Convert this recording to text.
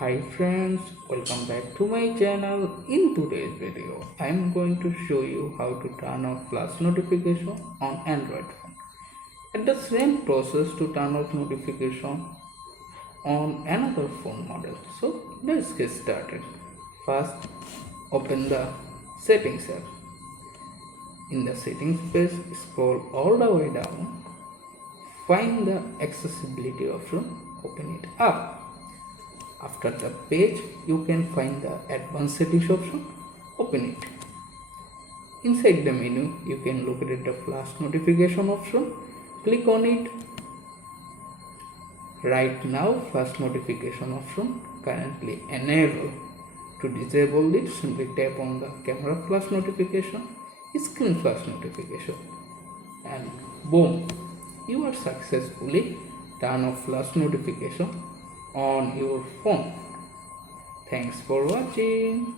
Hi friends, welcome back to my channel. In today's video, I am going to show you how to turn off flash notification on Android phone. And the same process to turn off notification on another phone model. So let's get started. First, open the settings app. In the settings page, scroll all the way down. Find the accessibility option, open it up. After the page, you can find the advanced settings option, open it. Inside the menu, you can locate the flash notification option, click on it. Right now, flash notification option currently enabled. To disable it, simply tap on the camera flash notification, screen flash notification, and boom, you are successfully turn off flash notification on your phone. Thanks for watching.